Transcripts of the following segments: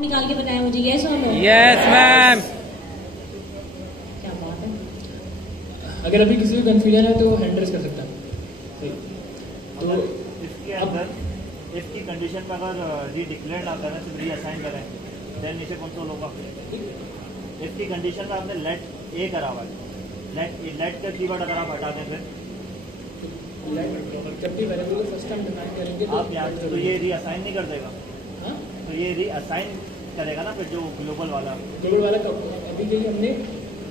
निकाल के बताया मुझे, यस और नो? Yes ma'am. क्या बात है। अगर अभी किसी को कंफ्यूजन है तो वो हैंड रेज कर सकता है। तो इसके अंदर इसकी कंडीशन में अगर रीडिक्लेयर ना करें, सिर्फ रीअसाइन करें, देन नीचे कंट्रोल होगा। इसकी कंडीशन में आपने लेट ए करा हुआ है, लेट का कीवर्ड अगर आप हटा दें फिर जब भी वेरिएबल को फर्स्ट टाइम डिफाइन करेंगे आप यहाँ तो ये रीअसाइन नहीं कर देगा। हाँ, तो ये रीअसाइन करेगा ना फिर जो ग्लोबल वाला का अभी के लिए हमने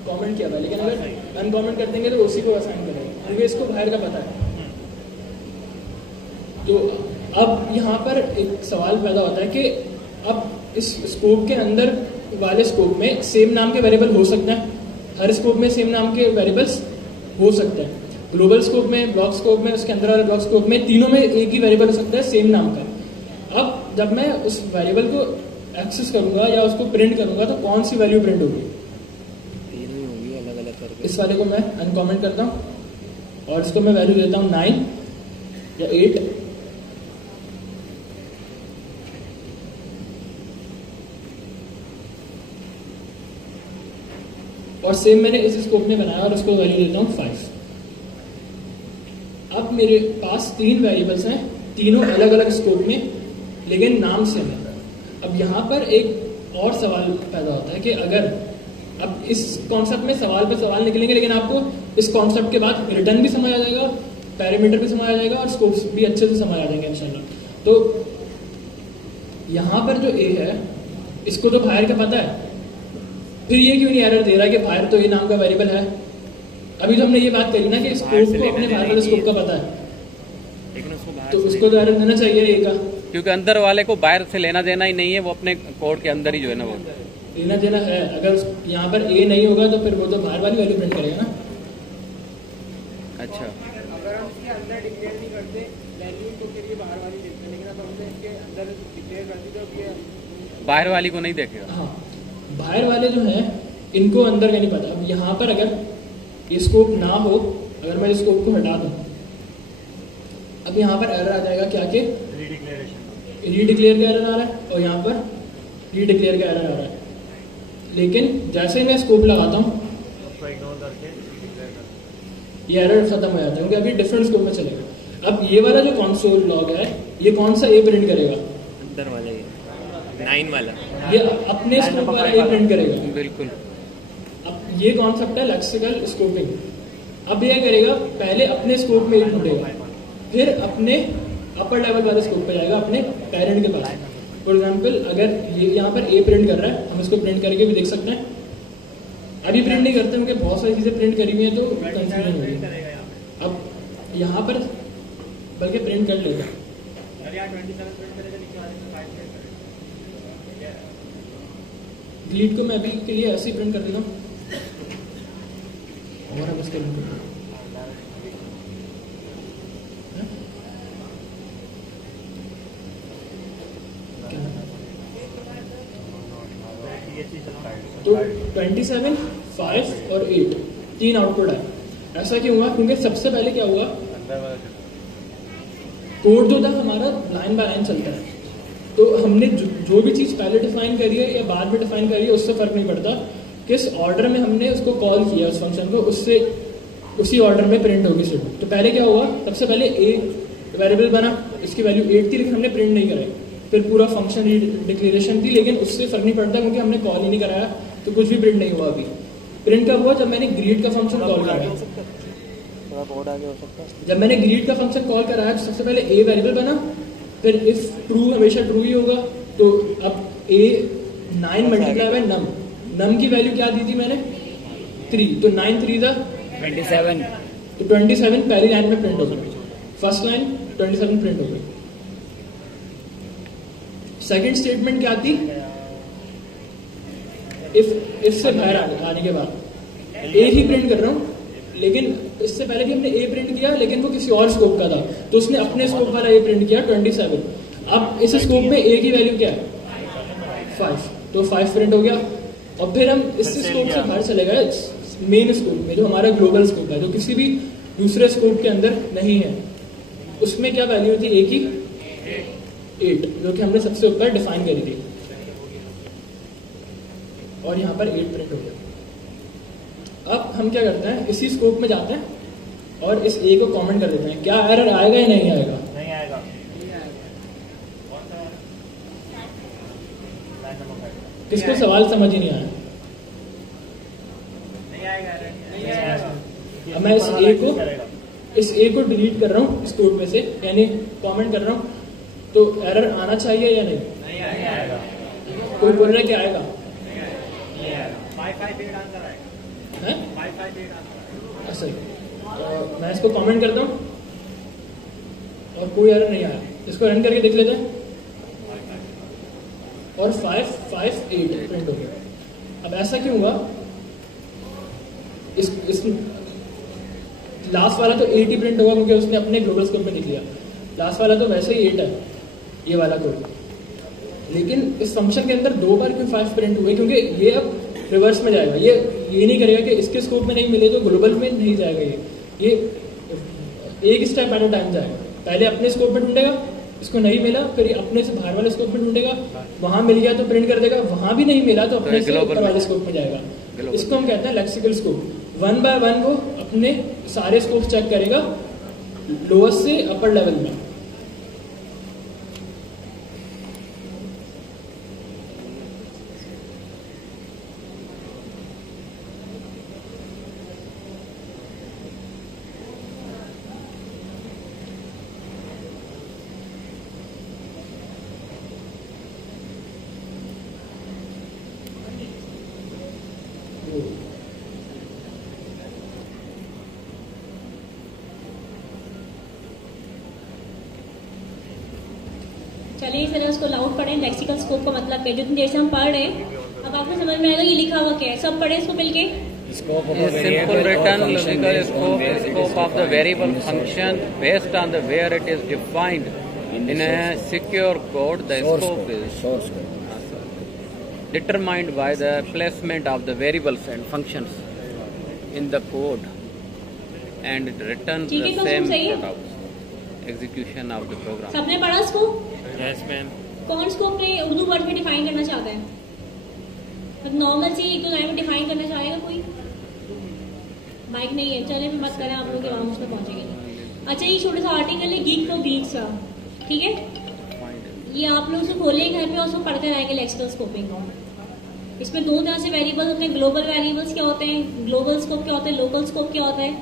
कमेंट किया था, लेकिन अगर अनकमेंट कर देंगे तो उसी को असाइन करेंगे क्योंकि इसको बाहर का पता है। तो अब यहाँ पर एक सवाल पैदा होता है कि अब इस स्कोप के अंदर वाले स्कोप में सेम नाम के वेरिएबल हो सकता है, हर स्कोप में सेम नाम के वेरिएबल्स हो सकते हैं। ग्लोबल स्कोप में, ब्लॉक स्कोप में, उसके अंदर वाले ब्लॉक स्कोप में, तीनों में एक ही वेरिएबल हो सकता है सेम नाम का। अब जब मैं उस वेरिएबल को एक्सेस करूंगा या उसको प्रिंट करूंगा तो कौन सी वैल्यू प्रिंट होगी? तीनों होगी अलग अलग करके। इस वाले को मैं अनकमेंट करता हूँ और इसको मैं वैल्यू देता हूँ 9 या 8। और सेम मैंने इस स्कोप में बनाया और उसको वैल्यू देता हूँ 5। अब मेरे पास 3 वेरिएबल्स हैं, तीनों अलग अलग स्कोप में, लेकिन नाम सेम है। अब यहाँ पर एक और सवाल पैदा होता है कि अगर अब इस कॉन्सेप्ट में सवाल पे सवाल निकलेंगे, लेकिन आपको इस कॉन्सेप्ट के बाद रिटर्न भी समझ आ जाएगा, पैरामीटर भी समझ आ जाएगा और स्कोप्स भी अच्छे से समझ आ जाएंगे इंशाल्लाह। तो यहाँ पर जो ए है इसको तो बाहर का पता है, फिर ये क्यों नहीं एरर दे रहा है कि बाहर तो ए नाम का वेरिएबल है? अभी तो हमने ये बात करी ना कि स्कोप को अपने बाहर वाले स्कोप का पता है, लेकिन उसको बाहर तो उसको तो एरर देना चाहिए ए का, क्योंकि अंदर वाले को बाहर से लेना देना ही नहीं है, वो अपने कोड के अंदर ही जो है ना वो लेना देना है। अगर यहाँ पर ए नहीं होगा तो फिर वो तो बाहर वाली वैल्यू प्रिंट करेगा ना। अच्छा, अगर हम इसके अंदर डिक्लेयर नहीं करते वैल्यू तो फिर ये बाहर वाली देखते, लेकिन अब हमने इसके अंदर डिक्लेयर कर दी तो ये बाहर वाली को नहीं देखेगा। हाँ, बाहर वाले जो हैं इनको अंदर का नहीं पता। अब यहाँ पर अगर ये स्कोप ना हो, अगर मैं इस स्कोप को हटा दूँ, अब यहाँ पर एरर आ जाएगा क्या कि रीडिक्लेयर का एरर आ रहा है और यहाँ पर रीडिक्लेयर का एरर आ रहा है। लेकिन जैसे ही मैं स्कोप लगाता हूँ ये एरर खत्म हो जाता है क्योंकि अभी डिफरेंट स्कोप में चलेगा। अब ये वाला जो कंसोल लॉग है ये कौन सा ए प्रिंट करेगा? अंदर वाला 9 वाला, ये अपने स्कोप वाला ए प्रिंट करेगा। बिल्कुल। अब ये कॉन्सेप्ट है लेक्सिकल स्कोपिंग। अब ये करेगा, पहले अपने स्कोप में ढूंढेगा, फिर अपने अपर लेवल वाले स्कोप पे जाएगा, अपने पेरेंट के पास। फॉर एग्जांपल अगर ये यहाँ पर ए प्रिंट कर रहा है, हम इसको प्रिंट करके भी देख सकते हैं। अभी प्रिंट नहीं करते क्योंकि बहुत सारी चीजें प्रिंट करी हुई है तो कंफ्यूजन होगी। अब यहाँ पर बल्कि प्रिंट कर लेगा, डिलीट को मैं अभी के लिए ऐसे ही प्रिंट कर देता हूँ और हम इसके तो 27, 5 और 8 3 आउटपुट है। ऐसा क्यों हुआ? क्योंकि सबसे पहले क्या हुआ, कोड जो था हमारा लाइन बाय लाइन चलता है, तो हमने जो भी चीज पहले डिफाइन करी है या बाद में डिफाइन करी है उससे फर्क नहीं पड़ता, किस ऑर्डर में हमने उसको कॉल किया उस फंक्शन को, उससे उसी ऑर्डर में प्रिंट होगी सिर्फ। तो पहले क्या हुआ, सबसे पहले ए वेरिएबल बना, इसकी वैल्यू 8 थी लेकिन हमने प्रिंट नहीं कराई, फिर पूरा फंक्शन डिक्लेरेशन थी लेकिन उससे फर्क नहीं पड़ता क्योंकि हमने कॉल ही नहीं कराया तो कुछ भी प्रिंट नहीं हुआ। अभी प्रिंट कब हुआ? जब मैंने ग्रीट का फंक्शन कॉल कराया। जब मैंने ग्रीट का फंक्शन कॉल कराया तो सबसे पहले ए वेरिएबल बना, फिर इफ ट्रू हमेशा ट्रू ही होगा, तो अब ए 9 मल्टीप्लाई बाय नम, नम की वैल्यू क्या दी थी मैंने? 3, तो 9 3 था 27, तो 27 पहली लाइन में प्रिंट हो गई, फर्स्ट लाइन 27 प्रिंट हो गई। सेकंड स्टेटमेंट क्या थी? इफ से बाहर आने के बाद ए ही प्रिंट कर रहा हूं, लेकिन इससे पहले भी हमने ए प्रिंट किया लेकिन वो किसी और स्कोप का था, तो उसने अपने स्कोप वाला ए प्रिंट किया 27। अब इस स्कोप में ए की वैल्यू क्या है? 5, तो 5 प्रिंट हो गया। और फिर हम इस स्कोप से बाहर चले गए मेन स्कोप में जो हमारा ग्लोबल स्कोप है, जो किसी भी दूसरे स्कोप के अंदर नहीं है। उसमें क्या वैल्यू थी ए की? 8, जो कि हमने सबसे ऊपर डिफाइन करी थी। और यहाँ पर 8 प्रिंट हो गया। अब हम क्या करते हैं, इसी स्कोप में जाते हैं और इस ए को कमेंट कर देते हैं। क्या एरर आएगा या नहीं आएगा? नहीं आएगा। लाइन नंबर 5 किसको सवाल समझ ही नहीं आया? नहीं आएगा। अब मैं इस ए को डिलीट कर रहा हूँ इस कोड में से, यानी कमेंट कर रहा हूँ, तो एरर आना चाहिए या नहीं? नहीं आएगा। कोई बोल रहा है कि आएगा? 558 आंसर आएगा। है 558 आंसर। अच्छा, मैं इसको कमेंट करता हूँ और कोई एरर नहीं आया। इसको रन करके देख लेते हैं और 558 प्रिंट हो गया। अब ऐसा क्यों हुआ? इस लास्ट वाला तो 8 ही प्रिंट होगा क्योंकि उसने अपने ग्लोबल स्कोप में लिख लिया। लास्ट वाला तो वैसे ही 8 है, ये वाला कोड। लेकिन इस फंक्शन के अंदर 2 बार क्यों 5 प्रिंट हुए? क्योंकि ये अब रिवर्स में जाएगा। ये नहीं करेगा कि इसके स्कोप में नहीं मिले तो ग्लोबल में नहीं जाएगा। ये एक स्टेप एट अ टाइम जाएगा। पहले अपने स्कोप में ढूंढेगा, इसको नहीं मिला, फिर ये अपने से बाहर वाले स्कोप में ढूंढेगा, वहां मिल गया तो प्रिंट कर देगा, वहां भी नहीं मिला तो अपने से ऊपर वाले स्कोप में जाएगा। इसको हम कहते हैं लेक्सिकल स्कोप। 1 बाय 1 वो अपने सारे स्कोप चेक करेगा लोअर से अपर लेवल में। चलिए फिर उसको लाउड पढ़ें। लेक्सिकल स्कोप का मतलब क्या, जितनी देर से हम पढ़ रहे हैं अब आपको समझ में आएगा ये लिखा हुआ क्या है। सब पढ़े इसको मिलके। Simple written logical scope of the variable function based on the where it is defined in a secure code. The scope is determined by the placement of the variables and functions in the code and it returns ठीक है, the तो same सही है? product execution of the program. सबने पढ़ा इसको? Yes ma'am. कौन scope में उर्दू वर्ड में डिफाइन करना चाहता है? नॉर्मल सी एक लाइन में डिफाइन करना चाहेगा कोई? माइक नहीं है, चलिए फिर मत करें, आप लोग आराम उसमें पहुंचेंगे नहीं। अच्छा, ये छोटा सा आर्टिकल है गीक फॉर गीक्स का, ठीक है? ये आप लोग उसे खोलेंगे घर पे और उसको पढ़ते रहेंगे लेक्सिकल स्कोपिंग को। इसमें 2 तरह से वेरिएबल होते हैं। ग्लोबल वेरिएबल्स क्या होते हैं, ग्लोबल स्कोप क्या होता है, लोकल स्कोप क्या होता है।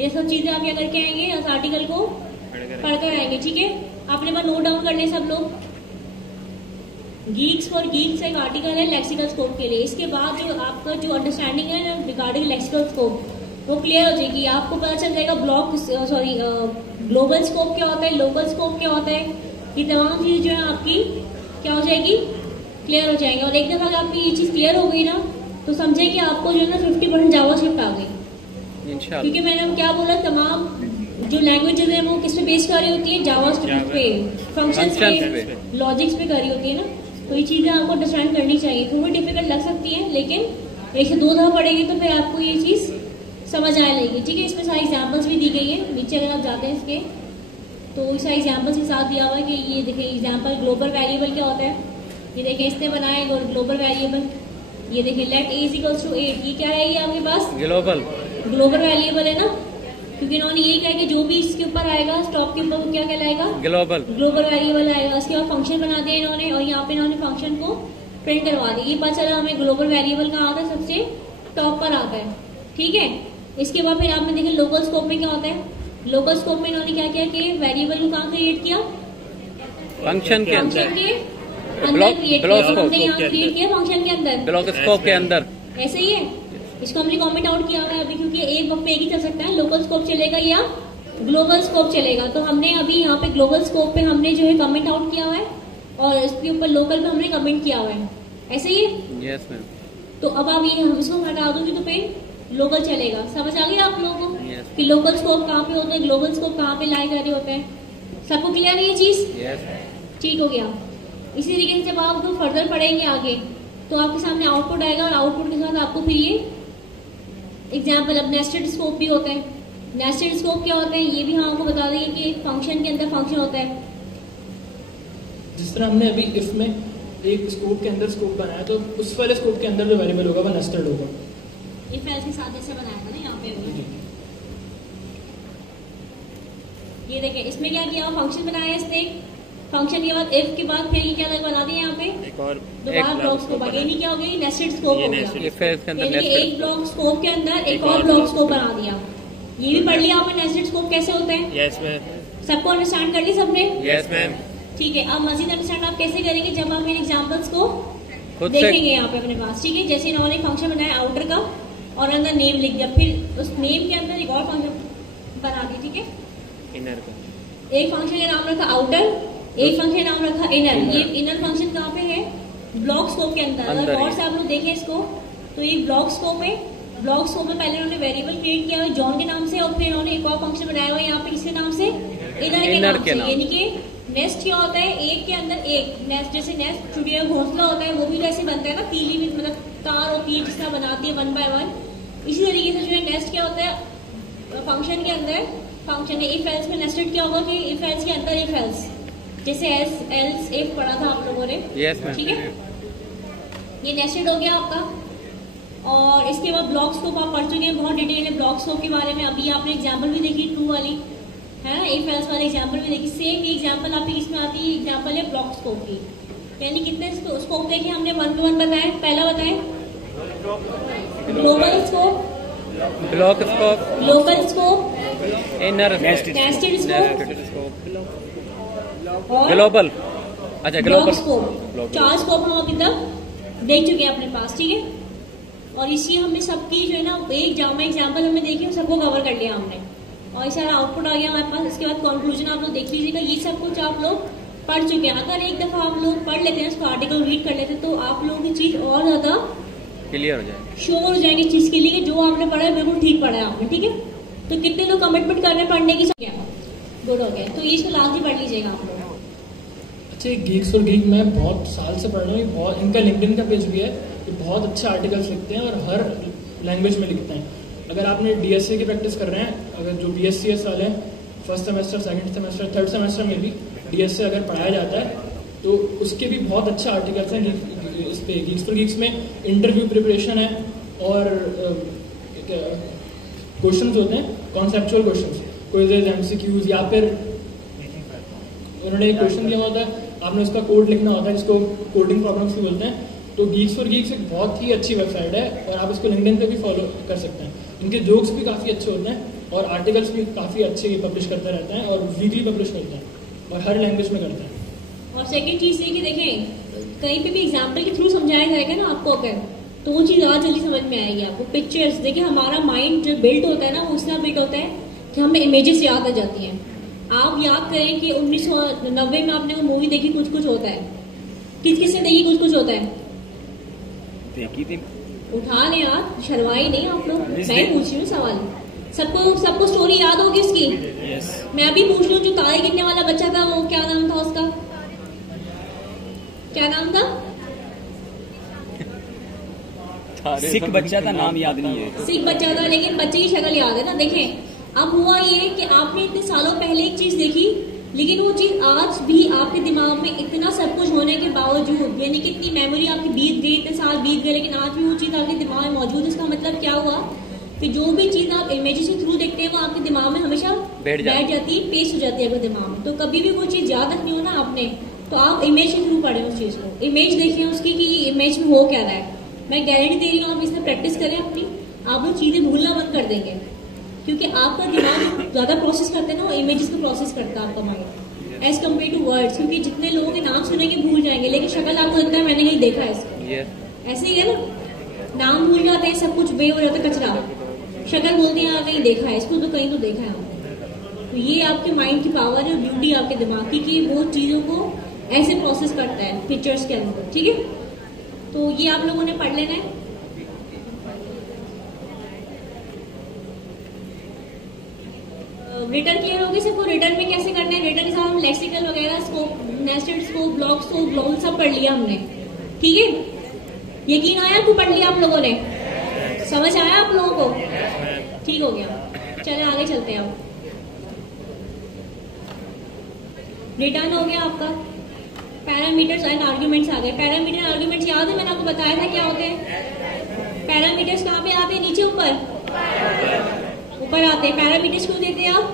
ये सब चीजें आप क्या करके आएंगे, इस आर्टिकल को पढ़कर आएंगे, ठीक है? आपने बार नोट डाउन करने सब लोग। गीक्स फॉर गीक्स एक आर्टिकल है लेक्सिकल स्कोप के लिए। इसके बाद जो आपका जो अंडरस्टैंडिंग है ना रिगार्डिंग लेक्सिकल स्कोप वो क्लियर हो जाएगी। आपको पता चल जाएगा ग्लोबल स्कोप क्या होता है, लोकल स्कोप क्या होता है। ये तमाम चीजें जो है आपकी क्या हो जाएगी, क्लियर हो जाएंगे। और एक दफा अगर आपकी ये चीज क्लियर हो गई ना तो समझे कि आपको जो है ना 50% जावास्क्रिप्ट आ गई। क्योंकि मैंने क्या बोला, तमाम जो लैंग्वेजेस है वो किस पे बेस कर रही होती है, जावास्क्रिप्ट पे, फंक्शंस पे, लॉजिक्स पे कर रही होती है ना। तो ये चीजें आपको अंडरस्टैंड करनी चाहिए। थोड़ी डिफिकल्ट लग सकती है लेकिन 1 से 2 दफा पढ़ेगी तो फिर आपको ये चीज समझ आने लगेगी, ठीक है? इसमें सारी एग्जाम्पल्स भी दी गई है नीचे। अगर आप जाते हैं इसके तो सारी एग्जाम्पल्स के साथ दिया हुआ है कि ये देखिए एग्जाम्पल ग्लोबल वेरिएबल क्या होता है। ये देखिए इसने बनाया ग्लोबल वेरिएबल। ये देखिए लेट ए इक्वल्स टू 8, ये क्या है, ये आपके पास ग्लोबल वेरिएबल है ना, क्योंकि इन्होंने यही कहा कि जो भी इसके ऊपर आएगा स्टॉप के ऊपर वो क्या कहलाएगा, ग्लोबल वेरिएबल आएगा। उसके बाद फंक्शन बना दिया इन्होंने और यहाँ पे इन्होंने फंक्शन को प्रिंट करवा दिया। ये पता चला हमें ग्लोबल वेरिएबल कहाँ आता है, सबसे टॉप पर आता है, ठीक है? इसके बाद फिर आपने देखिए लोकल स्कोप में क्या होता है। लोकल स्कोप में इन्होंने क्या किया कि वेरिएबल को कहाँ क्रिएट किया, फंक्शन के अंदर क्रिएट किया, फंक्शन के अंदर, ब्लॉक स्कोप के अंदर। ऐसे ही है, इसको हमने कमेंट आउट किया हुआ है अभी, क्योंकि एक वक्त पे एक ही चल सकता है, लोकल स्कोप चलेगा या ग्लोबल स्कोप चलेगा। तो हमने अभी यहाँ पे ग्लोबल स्कोप पे हमने जो है कमेंट आउट किया हुआ है और इसके ऊपर लोकल पे हमने कमेंट किया हुआ है। ऐसे ही है? Yes ma'am. तो अब आप ये हम इसको हटा दोगे तो फिर लोकल चलेगा। समझ आ गया आप लोगों को कि लोकल स्कोप कहाँ पे होते हैं, ग्लोबल स्कोप कहाँ पे लाई कर रहे होते हैं। सबको क्लियर है ये चीज? ठीक हो गया। इसी तरीके से जब आप फर्दर पढ़ेंगे आगे तो आपके सामने आउटपुट आएगा और आउटपुट के साथ आपको फिर ये एग्जाम्पल, अब नेस्टेड स्कोप भी होता है। नेस्टेड स्कोप क्या होता है ये भी हम आपको बता देंगे कि फंक्शन के अंदर फंक्शन होता है। जिस तरह हमने अभी इफ में एक स्कोप के अंदर स्कोप बनाया तो उस वाले स्कोप के अंदर जो वेरिएबल होगा वो नेस्टेड होगा। इफ एल्स के साथ जैसे बनाया था ना यहाँ पे अभी। ये देखें इसमें क्या किया, फंक्शन बनाया इसने, फंक्शन के बाद इफ के बाद फिर ये क्या बना दिया यहाँ पे दोबारा ब्लॉक स्कोप, ये नहीं क्या हो गया, नेस्टेड स्कोप हो गया। यानी कि एक ब्लॉक स्कोप के अंदर एक और ब्लॉक स्कोप बना दिया। ये भी पढ़ लिया आपने नेस्टेड स्कोप कैसे होते हैं? Yes ma'am. सबको अंडरस्टैंड कर ली सबने? Yes ma'am. ठीक है, अब मजीद अंडरस्टैंड आप कैसे करेंगे जब आप इन एग्जांपल्स को देखेंगे यहाँ पे अपने पास। ठीक है, जैसे इन्होंने फंक्शन बनाया आउटर का और अंदर नेम लिख दिया, फिर उस नेम के अंदर एक और फंक्शन बना दिया। ठीक है, इनर का एक फंक्शन का नाम रखा आउटर, एक फंक्शन का नाम रखा इनर। ये इनर फंक्शन कहाँ पे है? ब्लॉक स्कोप के अंदर। अगर गौर से आप लोग देखें इसको तो ये ब्लॉक स्कोप है। ब्लॉक स्कोप में पहले उन्होंने वेरिएबल क्रिएट किया हुआ जॉन के नाम से और फिर उन्होंने एक और फंक्शन बनाया हुआ यहाँ पे किसके नाम से? इनर के नाम से। यानी कि नेस्ट क्या होता है? एक के अंदर एक नेस्ट, जैसे नेस्ट चिड़िया घोंसला होता है वो भी वैसे बनता है ना, तीली भी मतलब तार होती है जिस तरह बनाती है 1 by 1। इसी तरीके से जो है नेस्ट क्या होता है फंक्शन के अंदर, फंक्शन है। इफ एल्स में नेस्टेड क्या होगा कि इफ एल्स के अंदर इफ एल्स, जैसे एल्स इफ पढ़ा था आप लोगों ने। ठीक है, ये नेस्टेड हो गया आपका। और इसके बाद ब्लॉक स्कोप आप पढ़ चुके हैं बहुत डिटेल है ब्लॉक स्कोप के बारे में। अभी आपने एग्जाम्पल भी देखी ट्रू वाली है, इफ एल्स वाली एग्जाम्पल भी देखी। सेम ये एग्जाम्पल आपकी किसमें आती है? एग्जाम्पल है ब्लॉक स्कोप की। यानी कितने स्कोप देखे हमने? 1 by 1 बताए। पहला बताए global scope, block scope, local scope, inner nested scope और ग्लोबल। अच्छा ग्लोबल स्कोप। 4 स्कोप हम अभी तक देख चुके हैं अपने पास। ठीक है, और इसी हमने सबकी जो है ना एक जामा एग्जाम्पल हमने देखी, सबको कवर कर लिया हमने और सारा आउटपुट आ गया हमारे पास। इसके बाद कंक्लूजन आप लोग देख लीजिएगा। ये सब कुछ आप लोग पढ़ चुके हैं। अगर एक दफा आप लोग पढ़ लेते हैं, उसको आर्टिकल रीड कर लेते हैं तो आप लोगों की चीज और ज्यादा क्लियर हो जाएगी, श्योर हो जाएंगे इस चीज के लिए कि जो आपने पढ़ा है बिल्कुल ठीक पढ़ा है आपने। ठीक है, तो कितने लोग कमिटमेंट कर रहे हैं पढ़ने की? गुड हो गया, तो ये इसको लास्ट ही पढ़ लीजिएगा आप लोग। अच्छा, गीक्स और गीक मैं बहुत साल से पढ़ रहा हूँ, बहुत इनका लिंक्डइन का पेज भी है, ये बहुत अच्छे आर्टिकल्स लिखते हैं और हर लैंग्वेज में लिखते हैं। अगर आपने डीएसए की प्रैक्टिस कर रहे हैं, अगर जो बीएससीएस वाले हैं first semester, second semester, third semester में भी डीएसए अगर पढ़ाया जाता है तो उसके भी बहुत अच्छे आर्टिकल्स हैं इस पे। गीक्स फॉर गीक्स में इंटरव्यू प्रिपरेशन है और क्वेश्चंस होते हैं, कॉन्सेप्चुअल क्वेश्चंस, क्विज़ेस, एमसीक्यूज, या फिर उन्होंने एक क्वेश्चन दिया होता है, आपने उसका कोड लिखना होता है जिसको कोडिंग प्रॉब्लम्स भी बोलते हैं। तो गीक्स फॉर गीक्स एक बहुत ही अच्छी वेबसाइट है और आप इसको लिंक्डइन पे भी फॉलो कर सकते हैं। इनके जोक्स भी काफ़ी अच्छे होते हैं और आर्टिकल्स भी काफ़ी अच्छे पब्लिश करते रहते हैं और वीकली पब्लिश करते हैं और हर लैंग्वेज में करते हैं। और सेकंड चीज़ ये कि देखें कहीं पे भी एग्जाम्पल के थ्रू समझाया जाएगा ना आपको अगर, तो वो चीज़ ज़्यादा जल्दी समझ में आएगी आपको। पिक्चर्स देखिए, हमारा माइंड जो बिल्ड होता है ना वो उसका बिल्ड होता है कि हमें इमेजेस याद आ जाती हैं। आप याद करें कि 1990 में आपने वो मूवी देखी कुछ कुछ होता है, किसने देखी कुछ कुछ होता है? देखी थी। उठा ले यार, शर्माई नहीं आप लोग, मैं पूछ रही हूँ सवाल। सबको स्टोरी याद होगी उसकी? yes. मैं अभी पूछ लूँ, जो तारे गिनने वाला बच्चा था वो क्या नाम था उसका? क्या नाम था? सिख बच्चा था, नाम याद नहीं है। सिख बच्चा था, लेकिन बच्चे की शक्ल याद है ना। देखें, अब हुआ ये कि आपने इतने सालों पहले एक चीज देखी, लेकिन वो चीज आज भी आपके दिमाग में इतना सब कुछ होने के बावजूद, यानी कि इतनी मेमोरी आपकी बीत गई, इतने साल बीत गए, लेकिन आज भी वो चीज आपके दिमाग में मौजूद है। इसका मतलब क्या हुआ कि जो भी चीज आप इमेजेस के थ्रू देखते हैं वो आपके दिमाग में हमेशा बैठ जाती है, पेस्ट हो जाती है आपके दिमाग में। तो कभी भी वो चीज याद रखनी हो ना आपने, तो आप इमेज के थ्रू पढ़े उस चीज को, इमेज देखिए उसकी कि ये इमेज में हो क्या रहा है। मैं गारंटी दे रही हूँ, आप इसमें प्रैक्टिस करें अपनी, आप लोग चीजें भूलना बंद कर देंगे, क्योंकि आपका दिमाग ज्यादा प्रोसेस करते हैं ना, वो इमेजेस को प्रोसेस करता है आपका mind as compare to words. क्योंकि जितने लोगों के नाम सुनेंगे भूल जाएंगे, लेकिन शक्ल आपको लगता है मैंने कहीं देखा है इसको। ऐसे ही है ना, नाम भूल जाते हैं, सब कुछ बे हो जाता है कचरा, शक्ल बोलती है कहीं देखा है इसको, तो कहीं तो देखा है हमने। तो ये आपके माइंड की पावर है, ब्यूटी आपके दिमाग की, कि वो चीजों को ऐसे प्रोसेस करता है पिक्चर्स के अंदर। ठीक है, तो ये आप लोगों ने पढ़ लेना है। रिटर्न क्लियर होगी सबको? रिटर्न में कैसे करना है? रिटर्न के साथ हम लेक्सिकल वगैरह, scope, nested scope, block scope, global सब पढ़ लिया हमने। ठीक है, यकीन आया आपको? पढ़ लिया आप लोगों ने? समझ आया आप लोगों को? ठीक हो गया, चले आगे चलते हैं। अब रिटर्न हो गया आपका, पैरामीटर्स एंड आर्ग्यूमेंट्स आ गए। पैरामीटर आर्ग्यूमेंट्स याद है, मैंने आपको बताया था क्या होते हैं। पैरामीटर्स कहाँ पे आते हैं? नीचे ऊपर आते हैं। पैरामीटर्स क्यों देते हैं आप?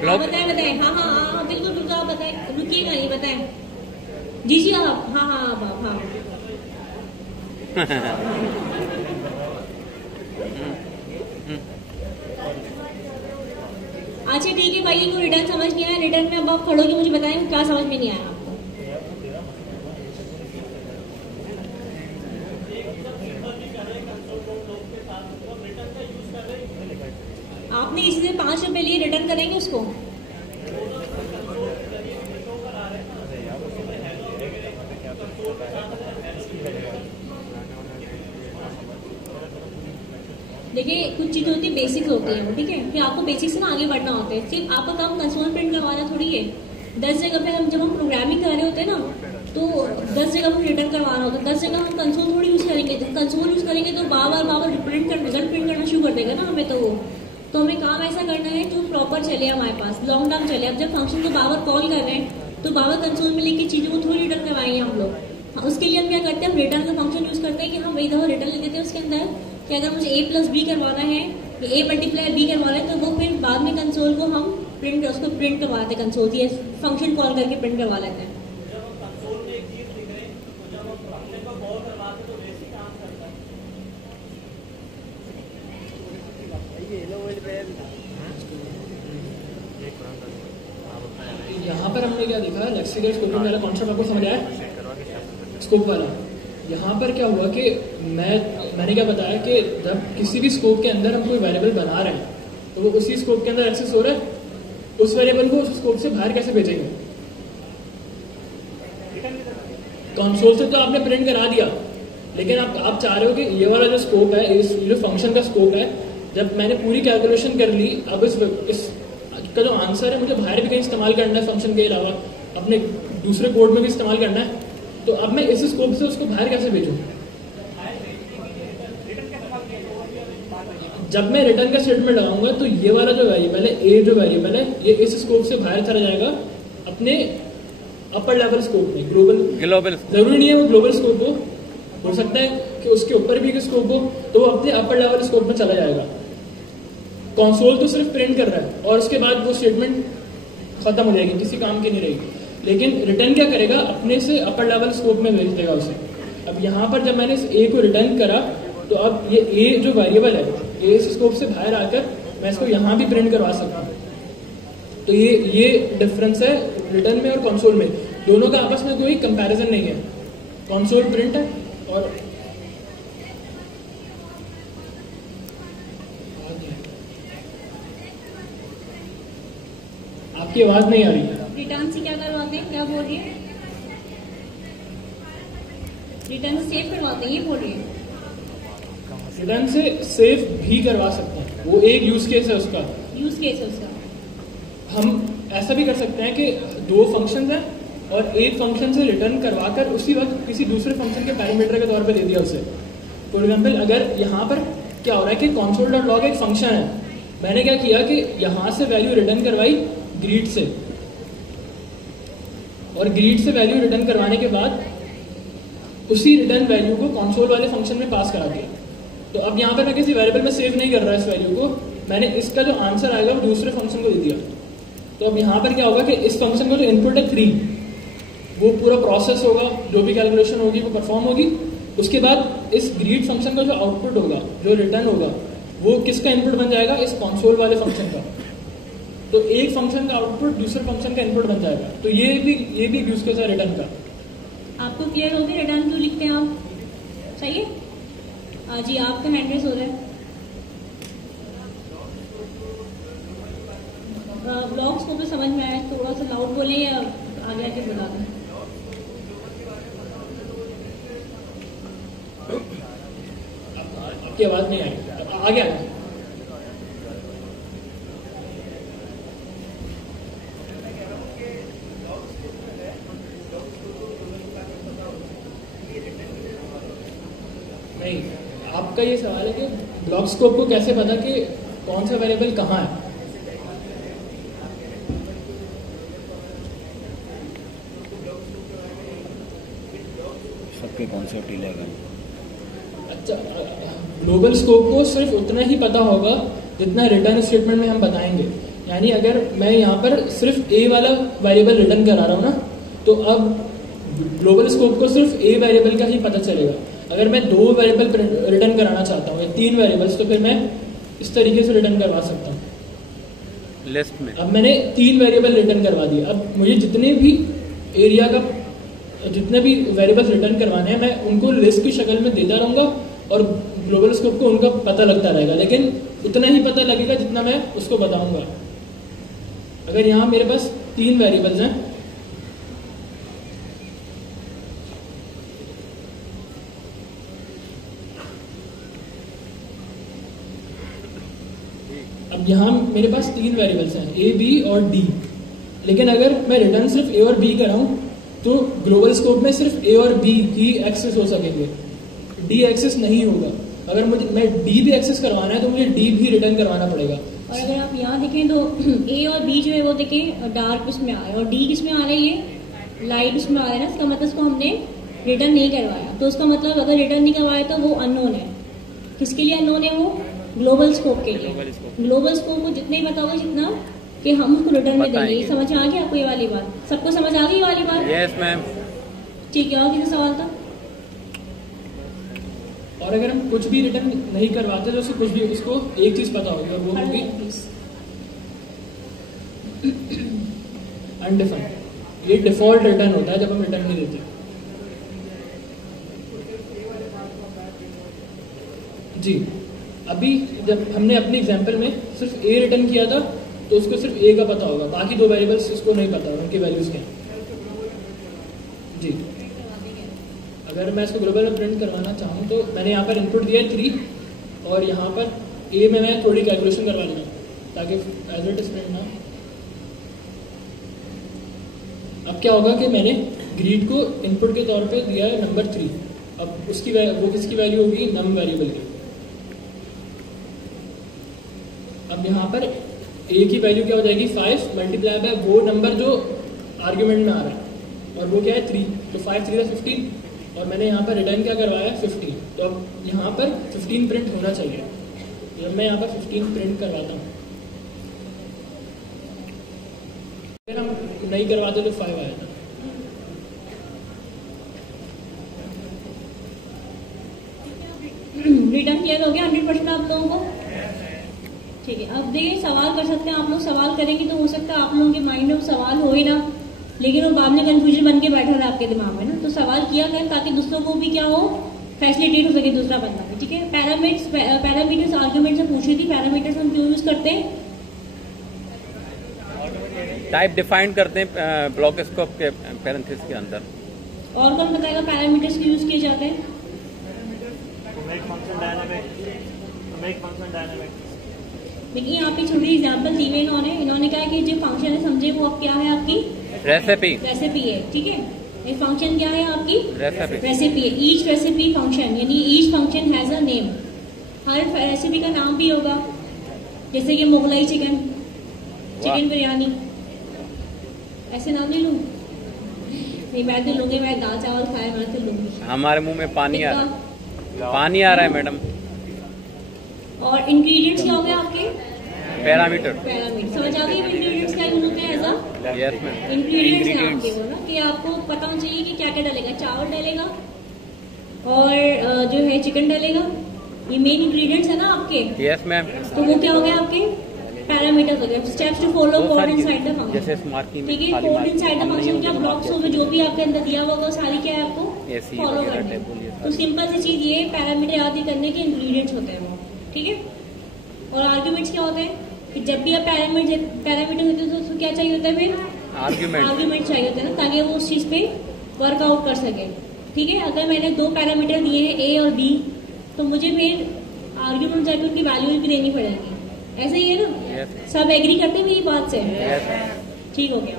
बताएं। हाँ बिल्कुल बिल्कुल, आप बताएं, रुकिएगा नहीं, बताएं जी आप। हाँ अच्छा ठीक है भाई, को रिटर्न समझ नहीं आया। रिटर्न में अब आप खड़ोगे, मुझे बताएं क्या समझ में नहीं आया आपको। आपने किसी से 5 रुपए लिए, रिटर्न करेंगे उसको? देखिए कुछ चीजें होती है, बेसिक्स होती हैं, ठीक है, फिर आपको बेसिक्स से ना आगे बढ़ना होता है। सिर्फ आपका काम कंसोल प्रिंट करवाना थोड़ी है। 10 जगह पे जब हम प्रोग्रामिंग कर रहे होते हैं ना, तो 10 जगह हम रिटर्न करवाना होता है। 10 जगह हम कंसोल थोड़ी यूज करेंगे। कंसोल यूज करेंगे तो बार बार रिजल्ट प्रिंट करना शुरू कर देगा ना हमें। तो हमें काम ऐसा करना है जो प्रॉपर चले हमारे पास, लॉन्ग टर्म चले। अब जब फंक्शन को बार कॉल कर रहे हैं तो बार कंसोल में लिखी चीजों को थोड़ी रिटर्न करवाएंगे हम लोग। उसके लिए हम क्या करते हैं, हम रिटर्न का फंक्शन यूज करते हैं कि हम वही दफा रिटर्न लिख देते हैं उसके अंदर कि अगर मुझे a+b करवाना है, a मल्टीप्लाई b करवाना है, तो वो फिर बाद में कंसोल को हम उसको प्रिंट करवा देते हैं। कंसोल ये फंक्शन कॉल करके प्रिंट करवा लेते हैं। यहाँ पर हमने क्या देखा, लेक्सिकल स्कोपिंग वाला कॉन्सेप्ट आपको समझ आया, स्कोप वाला। यहाँ पर क्या हुआ कि मैंने क्या बताया कि जब किसी भी स्कोप के अंदर हम कोई वेरिएबल बना रहे हैं तो वो उसी स्कोप के अंदर एक्सेस हो रहा है, उस वेरिएबल को उस स्कोप से बाहर कैसे भेजेंगे? कंसोल से तो आपने प्रिंट करा दिया, लेकिन आप चाह रहे हो कि ये वाला जो स्कोप है, इस जो फंक्शन का स्कोप है, जब मैंने पूरी कैलकुलेशन कर ली, अब इस का जो आंसर है मुझे बाहर भी कहीं इस्तेमाल करना है, फंक्शन के अलावा अपने दूसरे कोड में भी इस्तेमाल करना है, तो अब मैं इस स्कोप से उसको बाहर कैसे भेजूं? जब मैं रिटर्न का स्टेटमेंट लगाऊंगा तो ये वाला जो वेरिएबल है, ए जो वेरिएबल है, ये इस स्कोप से बाहर चला जाएगा अपने अपर लेवल स्कोप में, ग्लोबल। जरूरी नहीं है वो ग्लोबल स्कोप हो सकता है कि उसके ऊपर भी एक स्कोप हो, तो वो अपने अपर लेवल स्कोप में चला जाएगा। कंसोल तो सिर्फ प्रिंट कर रहा है और उसके बाद वो स्टेटमेंट खत्म हो जाएगी, किसी काम की नहीं रहेगी। लेकिन रिटर्न क्या करेगा, अपने से अपर लेवल स्कोप में भेज देगा उसे। अब यहाँ पर जब मैंने इस ए को रिटर्न करा तो अब ये ए जो वेरिएबल है, ये इस स्कोप से बाहर आकर मैं इसको यहाँ भी प्रिंट करवा सकता हूँ। तो ये डिफरेंस है रिटर्न में और कंसोल में। दोनों का आपस में कोई कंपैरिजन नहीं है। कंसोल प्रिंट है और आपकी आवाज नहीं आ रही है। रिटर्न से क्या करवाते हैं, क्या बोल रही है? रिटर्न से सेव करवाते हैं, ये बोल रही है। रिटर्न से सेव भी करवा सकते हैं, वो एक यूज केस है उसका। हम ऐसा भी कर सकते हैं कि 2 फंक्शन हैं और एक फंक्शन से रिटर्न करवाकर उसी वक्त किसी दूसरे फंक्शन के पैरामीटर के तौर पे दे दिया उसे। फॉर एग्जाम्पल, अगर यहाँ पर क्या हो रहा है कि console.log एक फंक्शन है, मैंने क्या किया कि यहाँ से वैल्यू रिटर्न करवाई ग्रीट से, और ग्रीट से वैल्यू रिटर्न करवाने के बाद उसी रिटर्न वैल्यू को कंसोल वाले फंक्शन में पास करा दिया। तो अब यहाँ पर मैं किसी वेरिएबल में सेव नहीं कर रहा इस वैल्यू को, मैंने इसका जो आंसर आएगा वो दूसरे फंक्शन को दे दिया। तो अब यहाँ पर क्या होगा कि इस फंक्शन का जो इनपुट है 3, वो पूरा प्रोसेस होगा, जो भी कैलकुलेशन होगी वो परफॉर्म होगी। उसके बाद इस ग्रीट फंक्शन का जो आउटपुट होगा, जो रिटर्न होगा, वो किसका इनपुट बन जाएगा? इस कंसोल वाले फंक्शन का। तो एक फंक्शन का आउटपुट दूसरे फंक्शन का इनपुट बन जाएगा। तो ये भी यूज केस है रिटर्न का। आपको क्लियर हो गया रिटर्न क्यों लिखते हैं आप? सही है जी, आपका हैंड रेस हो रहा है। ब्लॉग्स को भी समझ में आया, थोड़ा सा लाउड बोले या आगे आके बता दें। आपकी आवाज नहीं आई, आगे आगे। नहीं, आपका ये सवाल है कि ब्लॉक स्कोप को कैसे पता कि कौन सा वेरिएबल कहाँ है। सबके कॉन्सेप्ट ही लेगा। अच्छा, ग्लोबल स्कोप को सिर्फ उतना ही पता होगा जितना रिटर्न स्टेटमेंट में हम बताएंगे। यानी अगर मैं यहाँ पर सिर्फ ए वाला वेरिएबल रिटर्न करा रहा हूँ ना, तो अब ग्लोबल स्कोप को सिर्फ ए वेरिएबल का ही पता चलेगा। अगर मैं 2 वेरिएबल रिटर्न कराना चाहता हूँ या 3 वेरिएबल्स, तो फिर मैं इस तरीके से रिटर्न करवा सकता हूँ लिस्ट में। अब मैंने 3 वेरिएबल रिटर्न करवा दिए। अब मुझे जितने भी एरिया का जितने भी वेरिएबल्स रिटर्न करवाने हैं, मैं उनको लिस्ट की शक्ल में देता रहूंगा और ग्लोबल स्कोप को उनका पता लगता रहेगा, लेकिन उतना ही पता लगेगा जितना मैं उसको बताऊंगा। अगर यहाँ मेरे पास 3 वेरिएबल्स हैं, अब यहाँ मेरे पास 3 वेरिएबल्स हैं ए, बी और डी, लेकिन अगर मैं रिटर्न सिर्फ ए और बी कराऊं तो ग्लोबल स्कोप में सिर्फ ए और बी ही एक्सेस हो सकेंगे, डी एक्सेस नहीं होगा। अगर मैं डी भी एक्सेस करवाना है तो मुझे डी भी रिटर्न करवाना पड़ेगा। और अगर आप यहाँ देखें तो ए और बी जो है वो देखें डार्क उसमें आ रहा है और डी किसमें आ रहा है, ये लाइट उसमें आ रहा है ना। इसका मतलब उसको हमने रिटर्न नहीं करवाया, तो उसका मतलब अगर रिटर्न नहीं करवाया तो वो अननोन है। किसके लिए अननोन है? वो ग्लोबल स्कोप के लिए। ग्लोबल स्कोप को जितना ही पता होगा जितना कि हम उसको रिटर्न में देंगे। समझ आ गया आपको ये वाली बात? सबको समझ आ गई ये वाली बात? Yes ma'am. ठीक है, और किसी सवाल था? और अगर हम कुछ भी रिटर्न नहीं करवाते तो कुछ भी उसको एक चीज पता होगी और वो होगी अनडिफाइंड। ये डिफॉल्ट रिटर्न होता है जब हम रिटर्न नहीं देते। जी, अभी जब हमने अपने एग्जांपल में सिर्फ ए रिटर्न किया था तो उसको सिर्फ ए का पता होगा, बाकी 2 वेरिएबल्स उसको नहीं पता उनकी वैल्यूज क्या हैं। जी, अगर मैं इसको ग्लोबल में प्रिंट करवाना चाहूँ तो मैंने यहाँ पर इनपुट दिया है 3 और यहाँ पर ए में मैं थोड़ी कैलकुलेशन करवा लूँगा ताकि एज इट इज प्रिंट ना। अब क्या होगा कि मैंने ग्रीड को इनपुट के तौर पे दिया है नंबर 3। अब उसकी वो किसकी वैल्यू होगी? नम वेरिएबल की। अब यहाँ पर ए की वैल्यू क्या हो जाएगी? 5 मल्टीप्लाई बाय वो नंबर जो आर्ग्यूमेंट में आ रहा है, और वो क्या है? 3। तो 5 3 15 और मैंने यहाँ पर रिटर्न क्या करवाया? 15। तो अब यहाँ पर 15 प्रिंट होना चाहिए। जब मैं यहाँ पर 15 प्रिंट करवाता हूँ, अगर हम नहीं करवाते तो 5 आया था। रिटर्न क्लियर हो गया 100% आप लोगों को? ठीक है, अब देखिए सवाल कर सकते हैं आप लोग। सवाल करेंगे तो हो सकता है आप लोगों के माइंड में सवाल हो ही ना, लेकिन वो बाद में कंफ्यूजन बन के बैठा रहा आपके दिमाग में ना। तो सवाल किया करें ताकि दूसरों को भी क्या हो, फैसिलिटेट हो सके दूसरा बंदा भी। ठीक है, पैरामीटर्स आर्ग्यूमेंट से पूछी थी। पैरामीटर्स हम क्यों यूज करते हैं? टाइप डिफाइन करते हैं ब्लॉक स्कोप के पैरेंथेसिस के अंदर। और कौन बताएगा पैरामीटर्स क्यों यूज किए जाते हैं? देखिए यहाँ पे छोटी एग्जांपल दी हुई इन्होंने कहा कि जो फंक्शन है समझे वो अब क्या है? आपकी रेसिपी है। ठीक है, ये फंक्शन क्या है? आपकी रेसिपी है। ईच रेसिपी फंक्शन, यानी each function has a name. Her recipe का नाम भी होगा, जैसे कि मुगलाई चिकन बिरयानी, ऐसे नाम नहीं लूँ? नहीं, मैं तो लूंगी। मैं दाल चावल खाए, मैं तो लूंगी। हमारे मुंह में पानी आ रहा है मैडम। और इंग्रेडिएंट्स क्या हो गए आपके? पैरामीटर। समझ आ गई? इंग्रेडिएंट्स क्या यूज होते हैं? As a yes ma'am. Ingredients हैं आपके वो ना, कि आपको पता होना चाहिए कि क्या क्या डलेगा। चावल डलेगा और जो है चिकन डलेगा। ये मेन इंग्रेडिएंट्स है ना आपके। Yes ma'am. तो वो क्या हो गया आपके? पैरामीटर्स हो गए। Steps to follow code inside the function. जैसे स्मार्टिंग, ठीक है, कोड इनसाइड द फंक्शन क्या ब्लॉक्स होंगे जो भी आपके अंदर दिया होगा सारी क्या है आपको फॉलो करना। तो सिंपल सी चीज ये पैरामीटर याद करने के इंग्रेडिएंट्स होते हैं वो। ठीक है, और आर्ग्यूमेंट्स क्या होते हैं कि जब भी आप पैरामीटर होते हैं तो उसको क्या चाहिए होता है? फिर आर्ग्यूमेंट चाहिए होता है ना, ताकि वो उस चीज पे वर्कआउट कर सके। ठीक है, अगर मैंने 2 पैरामीटर दिए हैं ए और बी, तो मुझे फिर आर्ग्यूमेंट जाके उनकी वैल्यू भी देनी पड़ेगी। ऐसे ही है ना? सब एग्री करते हैं मेरी बात से? ठीक हो गया।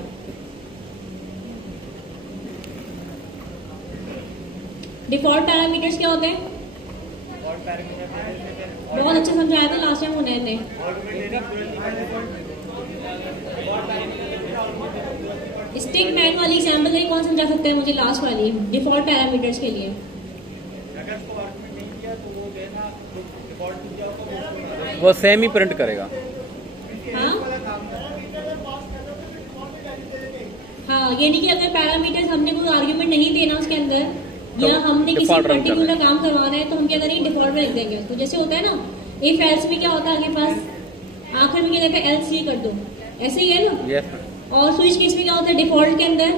डिफॉल्ट पैरामीटर्स क्या होते हैं? बहुत अच्छा समझाया था लास्ट टाइम उन्हें ने। स्टिक मैन वाली एग्जाम्पल में कौन समझा सकते हैं मुझे? लास्ट वाली डिफॉल्ट पैरामीटर्स के लिए। अगर उसको आर्गुमेंट नहीं किया तो वो जो है ना डिफॉल्ट किया होगा वो सेम ही प्रिंट करेगा। हाँ हाँ, ये नहीं कि अगर पैरामीटर्स हमने कोई आर्ग्यूमेंट नहीं देना उसके अंदर या हमने किसी default run पर्टिकुलर करना काम करवाना है तो हम क्या करेंगे? डिफॉल्ट में लिख देंगे उसको। जैसे होता है ना इफ एल्स में क्या होता है आपके पास आखिर में क्या कहते हैं? एल्स ये कर दो, ऐसे ही है ना। यस और स्विच केस में क्या होता है डिफॉल्ट के अंदर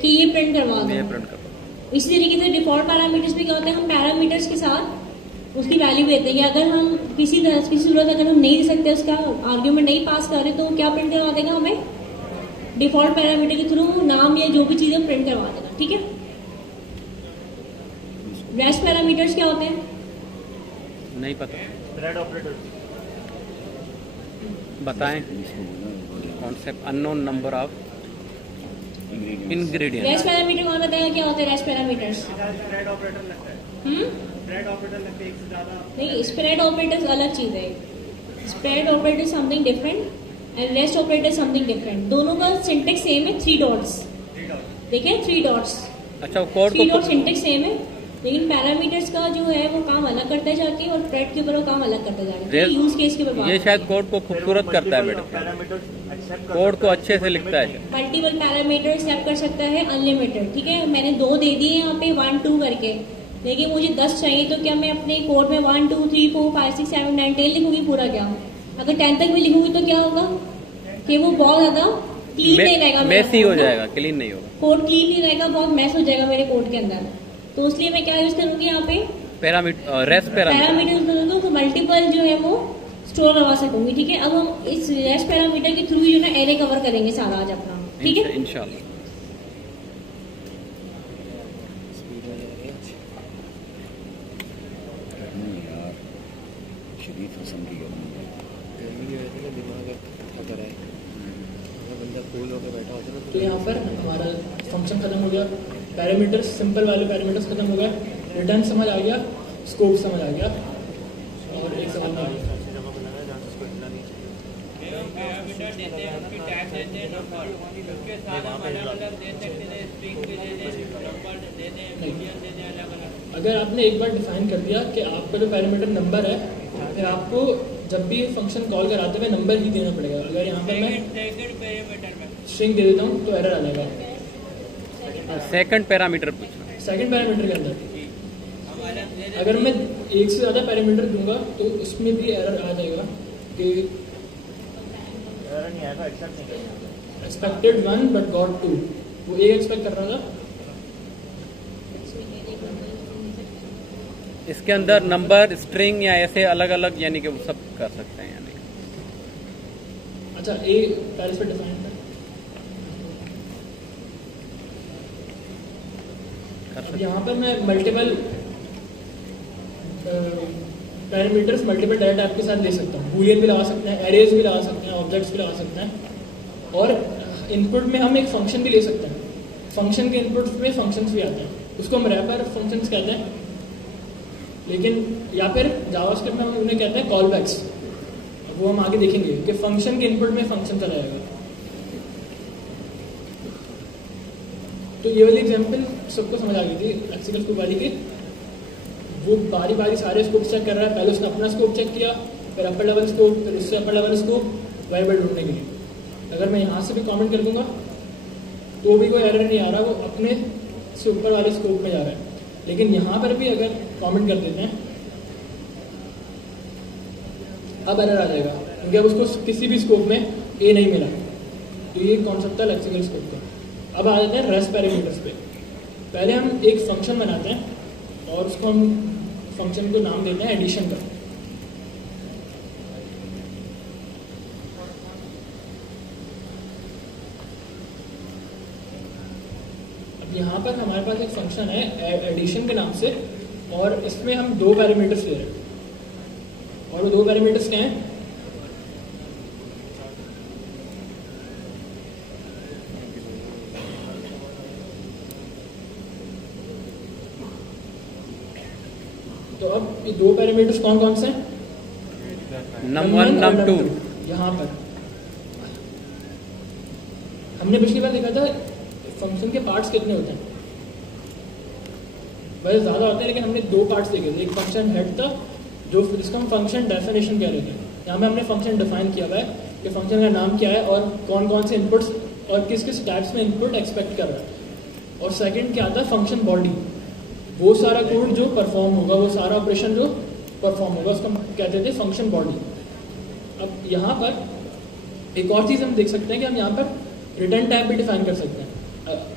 कि ये प्रिंट करवा ये दो। प्रिंट कर दो। इसी तरीके से डिफॉल्ट पैरामीटर्स में क्या होता है? हम पैरामीटर्स के साथ उसकी वैल्यू देते हैं। अगर हम किसी सूरत अगर हम नहीं दे सकते, उसका आर्ग्यूमेंट नहीं पास कर रहे, तो क्या प्रिंट करवा देगा हमें? डिफॉल्ट पैरामीटर के थ्रू नाम या जो भी चीजें प्रिंट करवा देगा। ठीक है। रेस्ट पैरामीटर्स क्या होते हैं? नहीं पता, थ्रेड ऑपरेटर बताएं। Concept unknown number of ingredient. Rest parameter कौन बताएगा क्या होते हैं? रेस्ट पैरामीटर्स थ्रेड ऑपरेटर लगता है, थ्रेड ऑपरेटर लगता है एक से ज्यादा। नहीं, स्प्रेड ऑपरेटर्स अलग चीज है। Spread operator something different and rest operator something different. दोनों का सिंटेक्स सेम है, 3 डॉट्स। देखिए 3 डॉट्स, अच्छा, कोड 3 डॉट को सिंटेक्स सेम है, लेकिन पैरामीटर्स का जो है वो काम अलग करता है जाके, और प्रेड के ऊपर वो काम अलग करता जाके, यूज केस के ऊपर। ये शायद कोड को खूबसूरत करता है बेटा, पैरामीटर्स एक्सेप्ट कोड को अच्छे से लिखता है। मल्टीपल पैरामीटर एक्सेप्ट कर सकता है, अनलिमिटेड। ठीक है, मैंने 2 दे दिए यहाँ पे 1 2 करके, लेकिन मुझे 10 चाहिए, तो क्या मैं अपने कोड में 1 2 3 4 5 6 7 9 10 लिखूंगी पूरा? क्या अगर 10 तक भी लिखूंगी तो क्या होगा कि वो बहुत ज्यादा क्लीन नहीं रहेगा, मेसी हो जाएगा, क्लीन नहीं होगा, कोड क्लीन नहीं रहेगा, बहुत मैस हो जाएगा मेरे कोड के अंदर। तो इसलिए मैं क्या यूज करूंगी यहाँ पे? Parameter, rest parameter. Parameter use करूंगी तो मल्टीपल जो है वो स्टोर करवा सकूंगी। ठीक है, अब हम इस रेस्ट पैरामीटर के थ्रू जो है ना एरे कवर करेंगे सारा आज अपना। ठीक है, इंशाल्लाह। तो यहाँ पर हमारा फंक्शन खत्म हो गया, पैरामीटर्स सिंपल वाले पैरामीटर्स खत्म हो गया, रिटर्न समझ आ गया, स्कोप समझ आ गया, और एक समझ आ गया। अगर आपने एक बार डिफाइन कर दिया कि आपका जो पैरामीटर नंबर है, फिर आपको जब भी फंक्शन कॉल कराते हुए नंबर ही देना पड़ेगा। अगर यहाँ पर मैं स्ट्रिंग दे देता हूँ तो एरर आ जाएगा। सेकंड पैरामीटर पूछना, सेकंड पैरामीटर के अंदर अगर मैं एक से ज़्यादा पैरामीटर दूंगा तो उसमें भी एरर आ जाएगा कि एरर नहीं आएगा, एक्सेप्ट नहीं करेगा। एक्सपेक्टेड 1 बट गॉट 2, वो एक एक्सपेक्ट कर रहा था। इसके अंदर नंबर, स्ट्रिंग या ऐसे अलग अलग, यानी कि वो सब कर सकते हैं, यानी अच्छा, ए पहले से डिफाइन कर अब सकते यहाँ पर मैं multiple parameters multiple data type के साथ ले सकता हूँ। बूलियन भी लगा सकते हैं, एरेज भी लगा सकते हैं, ऑब्जेक्ट्स भी लगा सकते हैं, और इनपुट में हम एक फंक्शन भी ले सकते हैं। फंक्शन के इनपुट में फंक्शंस भी आते हैं, उसको हम रैपर फंक्शंस कहते हैं, लेकिन या फिर जावास्क्रिप्ट में हम उन्हें कहते हैं कॉलबैक्स। वो हम आगे देखेंगे कि फंक्शन के इनपुट में फंक्शन चला जाएगा। तो ये वाली एग्जांपल सबको समझ आ गई थी एक्सिकल स्कोप वाली की। वो बारी बारी सारे स्कोप चेक कर रहा है, पहले उसने अपना स्कोप चेक किया, फिर अपर लेवल स्कोप, फिर उससे अपर लेवल स्कोप, वेरिएबल ढूंढने के लिए। अगर मैं यहाँ से भी कमेंट कर दूंगा तो भी कोई एरर नहीं आ रहा, वो अपने से ऊपर वाले स्कोप में जा रहा है। लेकिन यहाँ पर भी अगर कमेंट कर देते हैं अब एरर आ जाएगा, क्योंकि अब उसको किसी भी स्कोप में ए नहीं मिला। तो ये कॉन्सेप्ट है लेक्सिकल स्कोप का। अब आ जाते हैं रेस्ट पैरामीटर्स पे। पहले हम एक फंक्शन बनाते हैं और उसको हम फंक्शन को नाम देते हैं एडिशन का। अब यहाँ पर हमारे पास एक फंक्शन है एडिशन के नाम से, और इसमें हम 2 पैरामीटर्स ले रहे हैं, और वो 2 पैरामीटर्स क्या हैं? तो अब ये 2 पैरामीटर्स कौन कौन से हैं? नम1 नम2। यहाँ पर हमने पिछली बार देखा था फंक्शन के पार्ट्स कितने होते हैं? वैसे ज़्यादा होते हैं, लेकिन हमने 2 पार्ट्स देखे थे। एक फंक्शन हेड था जो जिसको हम फंक्शन डेफिनेशन कह रहे थे। यहाँ में हमने फंक्शन डिफाइन किया हुआ है कि फंक्शन का नाम क्या है और कौन कौन से इनपुट्स और किस किस टाइप्स में इनपुट एक्सपेक्ट कर रहा है। और सेकंड क्या था? फंक्शन बॉडी, वो सारा कोड जो परफॉर्म होगा, वो सारा ऑपरेशन जो परफॉर्म होगा, उसको हम कहते थे फंक्शन बॉडी। अब यहाँ पर एक और चीज़ हम देख सकते हैं कि हम यहाँ पर रिटर्न टाइप भी डिफाइन कर सकते हैं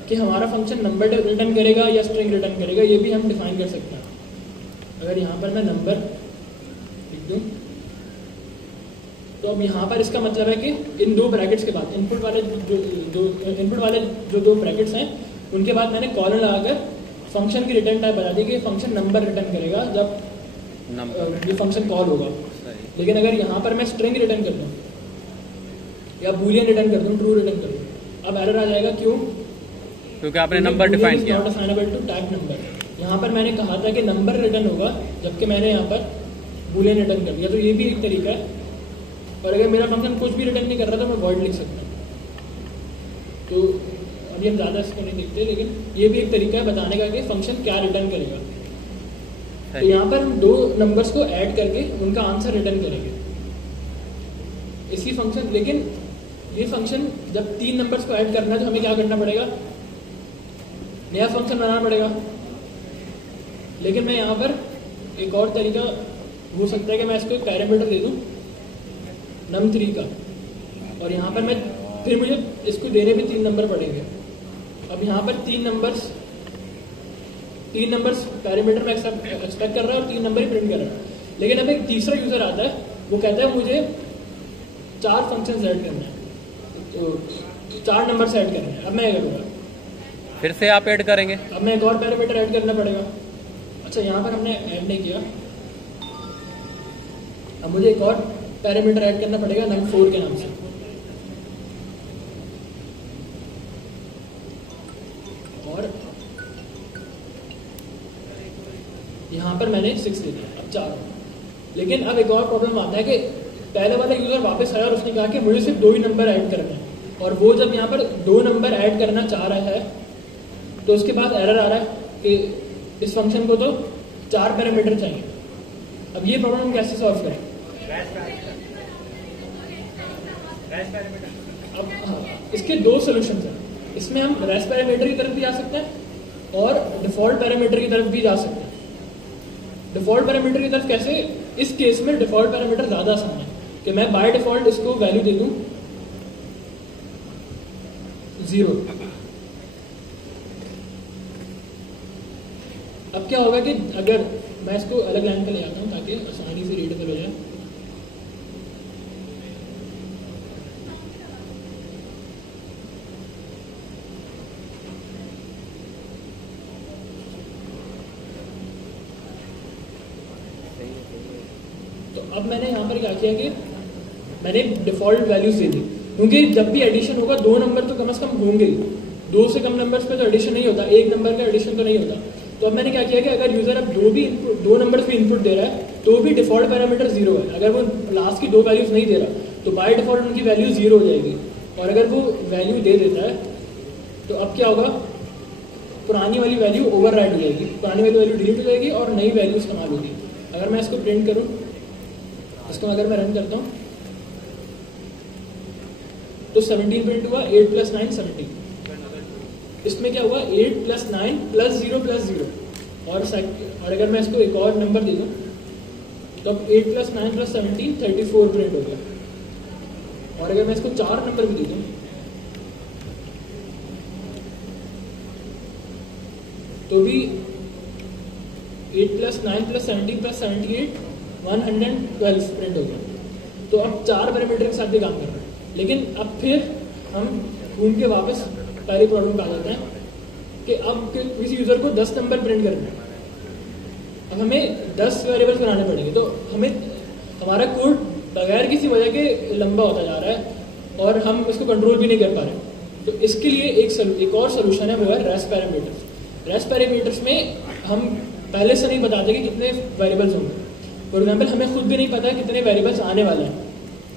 कि हमारा फंक्शन नंबर रिटर्न करेगा या स्ट्रिंग रिटर्न करेगा, ये भी हम डिफाइन कर सकते हैं। अगर यहाँ पर मैं नंबर लिख दूँ तो अब यहाँ पर इसका मतलब है कि इन 2 ब्रैकेट्स के बाद इनपुट वाले जो 2 ब्रैकेट्स हैं उनके बाद मैंने कॉलन लगाकर फंक्शन की रिटर्न टाइप बता दी कि फंक्शन नंबर रिटर्न करेगा जब ये फंक्शन कॉल होगा। लेकिन अगर यहाँ पर मैं स्ट्रिंग रिटर्न कर दूँ या बूलियन रिटर्न कर दूँ, ट्रू रिटर्न कर दूँ, अब एरर आ जाएगा। क्यों? क्योंकि आपने नंबर डिफाइन किया। Not assignable to type number. यहाँ पर मैंने कहा था कि नंबर रिटर्न होगा, जबकि मैंने यहाँ पर बूलियन रिटर्न कर दिया। तो ये भी एक तरीका है। और अगर मेरा फंक्शन कुछ भी रिटर्न नहीं कर रहा तो मैं वॉइड लिख सकता हूँ। तो अभी हम ज़्यादा इसको नहीं देखते, लेकिन ये भी एक तरीका है बताने का कि फंक्शन क्या रिटर्न करेगा। तो यहाँ पर हम 2 नंबर्स को ऐड करके उनका आंसर रिटर्न करेंगे इसी फंक्शन। लेकिन ये फंक्शन जब 3 नंबर्स को ऐड करना है तो हमें क्या करना पड़ेगा? नया फंक्शन बनाना पड़ेगा। लेकिन मैं यहाँ पर एक और तरीका हो सकता है कि मैं इसको एक पैरामीटर दे दूँ num3 का, और यहाँ पर मैं फिर मुझे इसको देने में 3 नंबर पड़ेंगे। अब यहाँ पर 3 नंबर्स पैरामीटर में एक्सपेक्ट कर रहा है और 3 नंबर ही प्रिंट कर रहा है। लेकिन अब एक तीसरा यूजर आता है, वो कहता है मुझे 4 फंक्शंस ऐड करने हैं, तो 4 नंबर ऐड करने हैं। अब मैं क्या करूँगा? फिर से आप ऐड करेंगे। अब मैं एक और पैरामीटर ऐड करना पड़ेगा। अच्छा, यहाँ पर हमने ऐड नहीं किया, अब मुझे एक और पैरामीटर ऐड करना पड़ेगा num4 के नाम से। और यहाँ पर मैंने 6 दे दिया, अब 4। लेकिन अब एक और प्रॉब्लम आता है कि पहले वाला यूजर वापस आया और उसने कहा कि मुझे सिर्फ 2 ही नंबर ऐड करने हैं, और वो जब यहाँ पर 2 नंबर ऐड करना चाह रहा है तो उसके बाद एरर आ रहा है कि इस फंक्शन को तो 4 पैरामीटर चाहिए। अब ये प्रॉब्लम हम कैसे सॉल्व करें? अब इसके 2 सोल्यूशन हैं। इसमें हम रेस्ट पैरामीटर की तरफ भी जा सकते हैं और डिफॉल्ट पैरामीटर की तरफ भी जा सकते हैं। डिफॉल्ट पैरामीटर की तरफ कैसे? इस केस में डिफॉल्ट पैरामीटर ज्यादा आसान है कि मैं बाय डिफॉल्ट इसको वैल्यू दे दूं 0। अब क्या होगा कि अगर मैं इसको अलग लाइन पे ले आता हूं ताकि आसानी से रीडेबल हो जाए। तो अब मैंने यहाँ पर क्या किया कि मैंने डिफॉल्ट वैल्यूज दे दी, क्योंकि जब भी एडिशन होगा 2 नंबर तो कम से कम होंगे ही। 2 से कम नंबर्स पे तो एडिशन नहीं होता, 1 नंबर का एडिशन तो नहीं होता। तो अब मैंने क्या किया कि अगर यूजर अब 2 नंबर्स पे इनपुट दे रहा है तो भी डिफॉल्ट पैरामीटर 0 है। अगर वो लास्ट की 2 वैल्यूज नहीं दे रहा तो बाय डिफॉल्ट उनकी वैल्यू 0 हो जाएगी। और अगर वो वैल्यू दे देता है तो अब क्या होगा? पुरानी वाली वैल्यू ओवरराइड हो जाएगी, पुरानी वाली वैल्यू डिलीट हो जाएगी और नई वैल्यू इस्तेमाल होगी। अगर मैं इसको प्रिंट करूँ, इसको अगर मैं रन करता हूँ तो 17 प्रिंट हुआ, 8 + 9 17। इसमें क्या हुआ? 8 + 9 + 0 + 0। और अगर मैं इसको एक और नंबर दे दूँ तो अब 8 + 9 + 17 34 प्रिंट हो गया। और अगर मैं इसको 4 नंबर भी दे दूँ तो भी 8 + 9 + 17 + 78 112 प्रिंट हो गया। तो अब 4 पैरामीटर के साथ भी काम कर रहा है। लेकिन अब फिर हम घूम के वापस पहली प्रॉब्लम पे आ जाते हैं कि अब किसी यूजर को 10 नंबर प्रिंट करना है। अब हमें 10 वेरिएबल्स बनाने पड़ेंगे, तो हमें हमारा कोड बगैर किसी वजह के लंबा होता जा रहा है और हम इसको कंट्रोल भी नहीं कर पा रहे। तो इसके लिए एक और सोल्यूशन है, वो है रेस्ट पैरामीटर्स। रेस्ट पैरामीटर्स में हम पहले से नहीं बताते कि कितने वेरिएबल्स होंगे। फॉर एग्जाम्पल, हमें खुद भी नहीं पता कितने वेरिएबल्स आने वाले हैं।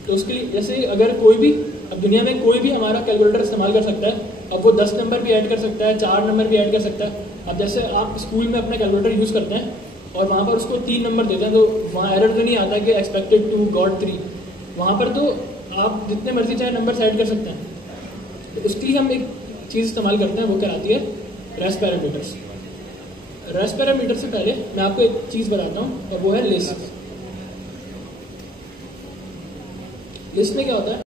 तो उसके लिए जैसे अगर कोई भी अब दुनिया में कोई भी हमारा कैलकुलेटर इस्तेमाल कर सकता है अब वो 10 नंबर भी ऐड कर सकता है, 4 नंबर भी ऐड कर सकता है। अब जैसे आप स्कूल में अपना कैलकुलेटर यूज़ करते हैं और वहाँ पर उसको 3 नंबर देते हैं, तो वहाँ एरर तो नहीं आता कि एक्सपेक्टेड 2 गॉट 3। वहाँ पर तो आप जितने मर्जी चाहे नंबर ऐड कर सकते हैं। तो उसकी हम एक चीज़ इस्तेमाल करते हैं, वो कहलाती है रेस्ट पैरामीटर्स। रेस्ट पैरामीटर से पहले मैं आपको एक चीज़ बताता हूँ, और वो है लिस्ट। लिस्ट में क्या होता है,